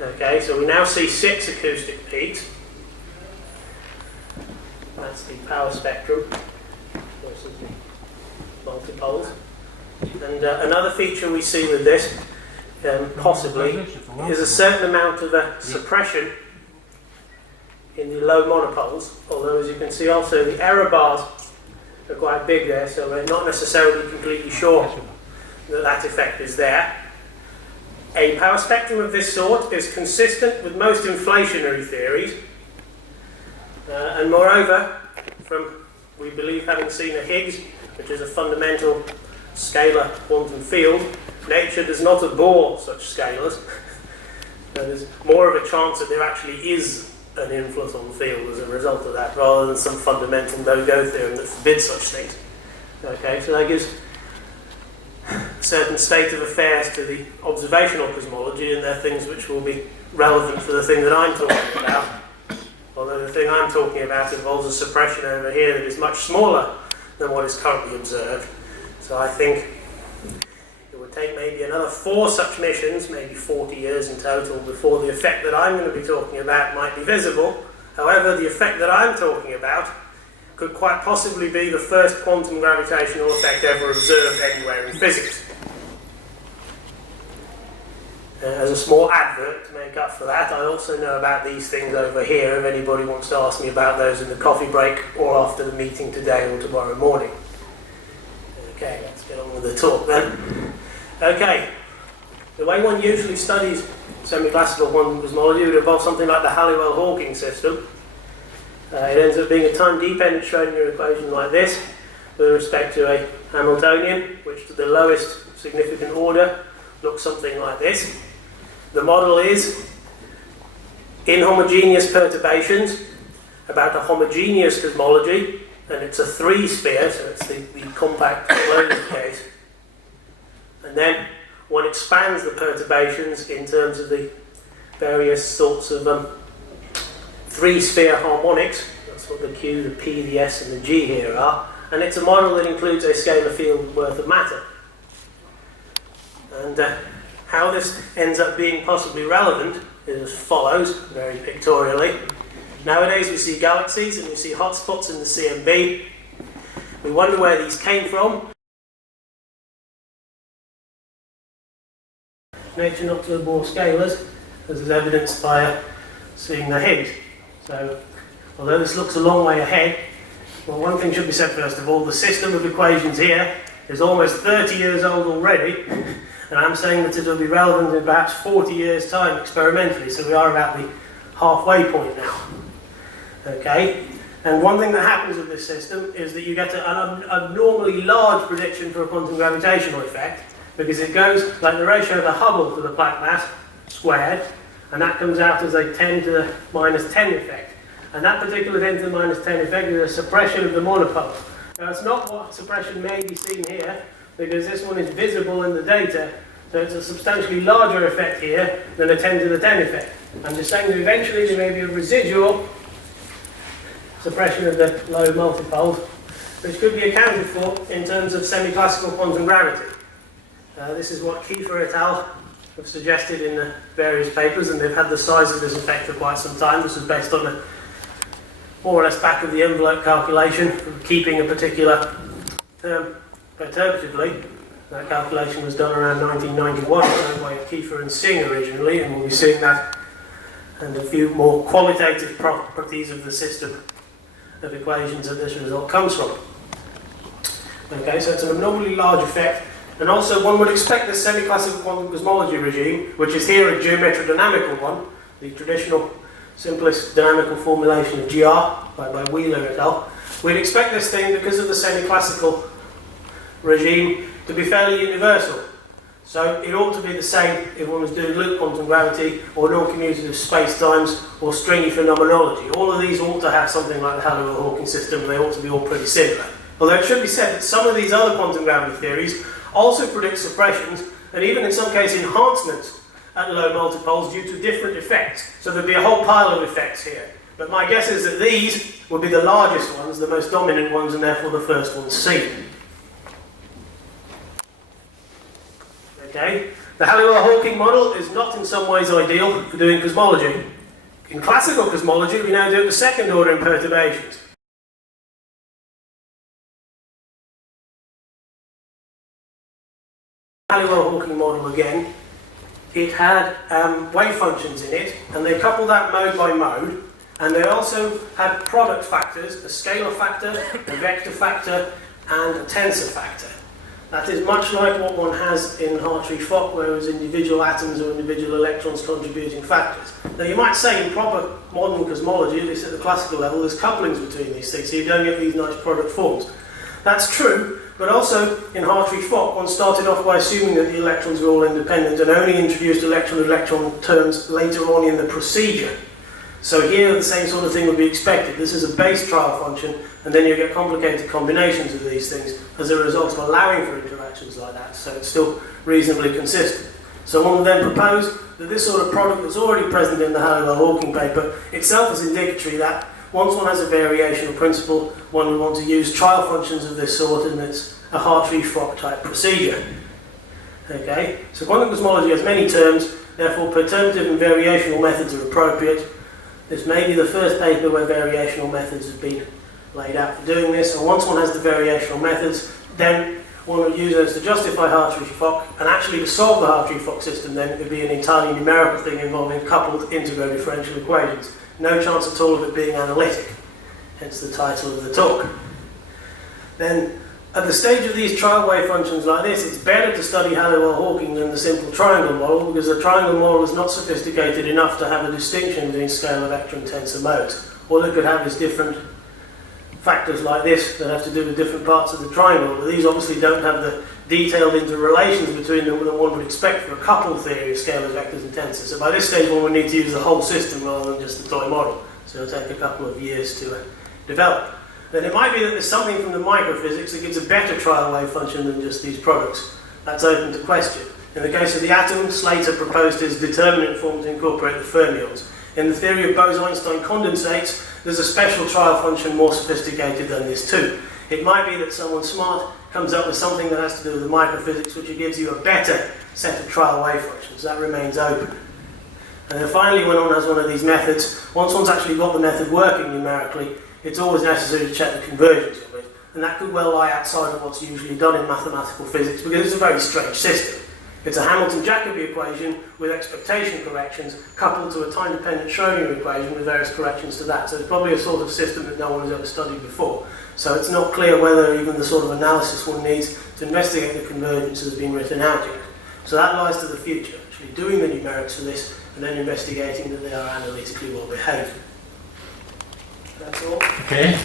Okay, so we now see 6 acoustic peaks. That's the power spectrum versus the multipoles. And another feature we see with this, possibly, is a certain amount of suppression in the low monopoles, although as you can see also the error bars are quite big there, so we're not necessarily completely sure that that effect is there. A power spectrum of this sort is consistent with most inflationary theories, and moreover, from, we believe, having seen a Higgs, which is a fundamental scalar quantum field, nature does not abhor such scalars. There's more of a chance that there actually is an influence on the field as a result of that, rather than some fundamental no-go theorem that forbids such things. Okay, so that gives a certain state of affairs to the observational cosmology, and they're things which will be relevant for the thing that I'm talking about. Although the thing I'm talking about involves a suppression over here that is much smaller than what is currently observed. So I think it would take maybe another 4 such missions, maybe 40 years in total, before the effect that I'm going to be talking about might be visible. However, the effect that I'm talking about could quite possibly be the first quantum gravitational effect ever observed anywhere in physics. As a small advert to make up for that, I also know about these things over here if anybody wants to ask me about those in the coffee break or after the meeting today or tomorrow morning. Okay, let's get on with the talk then. Okay, the way one usually studies semi-classical quantum cosmology would involve something like the Halliwell-Hawking system. It ends up being a time-dependent Schrödinger equation like this, with respect to a Hamiltonian, which to the lowest significant order looks something like this. The model is inhomogeneous perturbations about a homogeneous cosmology, and it's a 3-sphere, so it's the compact closed case. And then one expands the perturbations in terms of the various sorts of 3-sphere harmonics. That's what the Q, the P, the S and the G here are. And it's a model that includes a scalar field worth of matter. And how this ends up being possibly relevant is as follows, very pictorially. Nowadays we see galaxies and we see hotspots in the CMB. We wonder where these came from. Nature not to abhor scalars, as is evidenced by seeing the Higgs. So, although this looks a long way ahead, well, one thing should be said first of all, the system of equations here is almost 30 years old already, and I'm saying that it will be relevant in perhaps 40 years' time experimentally, so we are about the halfway point now. Okay? And one thing that happens with this system is that you get an abnormally large prediction for a quantum gravitational effect, because it goes like the ratio of the Hubble to the Planck mass squared, and that comes out as a 10 to the minus 10 effect. And that particular 10 to the minus 10 effect is a suppression of the monopole. Now it's not what suppression may be seen here, because this one is visible in the data, so it's a substantially larger effect here than a 10 to the 10 effect. I'm just saying that eventually there may be a residual suppression of the low multipoles, which could be accounted for in terms of semi-classical quantum gravity. This is what Kiefer et al. Have suggested in the various papers, and they've had the size of this effect for quite some time. This is based on a more or less back-of-the-envelope calculation of keeping a particular term perturbatively. That calculation was done around 1991 by Kiefer and Singh originally, and we'll be seeing that and a few more qualitative properties of the system of equations that this result comes from. Okay, so it's an abnormally large effect. And also one would expect the semi-classical quantum cosmology regime, which is here a geometrodynamical one, the traditional simplest dynamical formulation of GR by Wheeler et al. We'd expect this thing, because of the semi-classical regime, to be fairly universal. So it ought to be the same if one was doing loop quantum gravity or non-commutative spacetimes or stringy phenomenology. All of these ought to have something like the Halliwell-Hawking system, and they ought to be all pretty similar. Although it should be said that some of these other quantum gravity theories also predict suppressions, and even in some cases enhancements at low multipoles due to different effects. So there'd be a whole pile of effects here. But my guess is that these would be the largest ones, the most dominant ones, and therefore the first ones seen. Okay? The Halliwell-Hawking model is not in some ways ideal for doing cosmology. In classical cosmology, we now do it with second order perturbations. Halliwell-Hawking model again, it had wave functions in it, and they coupled that mode by mode, and they also had product factors, a scalar factor, a vector factor, and a tensor factor. That is much like what one has in Hartree-Fock, where there's individual atoms or individual electrons contributing factors. Now you might say in proper modern cosmology, at least at the classical level, there's couplings between these things, so you don't get these nice product forms. That's true, but also in Hartree-Fock, one started off by assuming that the electrons were all independent and only introduced electron-electron terms later on in the procedure. So here the same sort of thing would be expected. This is a base trial function, and then you get complicated combinations of these things as a result of allowing for interactions like that, so it's still reasonably consistent. So one would then propose that this sort of product that's already present in the Halliwell-Hawking paper itself is indicatory that once one has a variational principle, one would want to use trial functions of this sort, and it's a Hartree-Fock type procedure. Okay, so quantum cosmology has many terms, therefore perturbative and variational methods are appropriate. This may be the first paper where variational methods have been laid out for doing this, and once one has the variational methods, then one would use those to justify Hartree-Fock, and actually to solve the Hartree-Fock system then it would be an entirely numerical thing involving coupled integral differential equations. No chance at all of it being analytic, hence the title of the talk. Then, at the stage of these trial wave functions like this, it's better to study Halliwell-Hawking than the simple triangle model, because the triangle model is not sophisticated enough to have a distinction between scalar, vector and tensor modes. All it could have is different factors like this that have to do with different parts of the triangle, but these obviously don't have the detailed interrelations between them that one would expect for a coupled theory of scalars, vectors and tensors. So by this stage one would need to use the whole system rather than just the toy model. So it'll take a couple of years to develop. Then it might be that there's something from the microphysics that gives a better trial wave function than just these products. That's open to question. In the case of the atom, Slater proposed his determinant form to incorporate the fermions. In the theory of Bose-Einstein condensates, there's a special trial function more sophisticated than this too. It might be that someone smart comes up with something that has to do with the microphysics, which gives you a better set of trial wave functions. That remains open. And then finally, when one has one of these methods, once one's actually got the method working numerically, it's always necessary to check the convergence of it. And that could well lie outside of what's usually done in mathematical physics, because it's a very strange system. It's a Hamilton-Jacobi equation with expectation corrections coupled to a time-dependent Schrödinger equation with various corrections to that. So it's probably a sort of system that no one has ever studied before. So it's not clear whether even the sort of analysis one needs to investigate the convergence has been written out yet. So that lies to the future, actually doing the numerics for this and then investigating that they are analytically well behaved. That's all. Okay.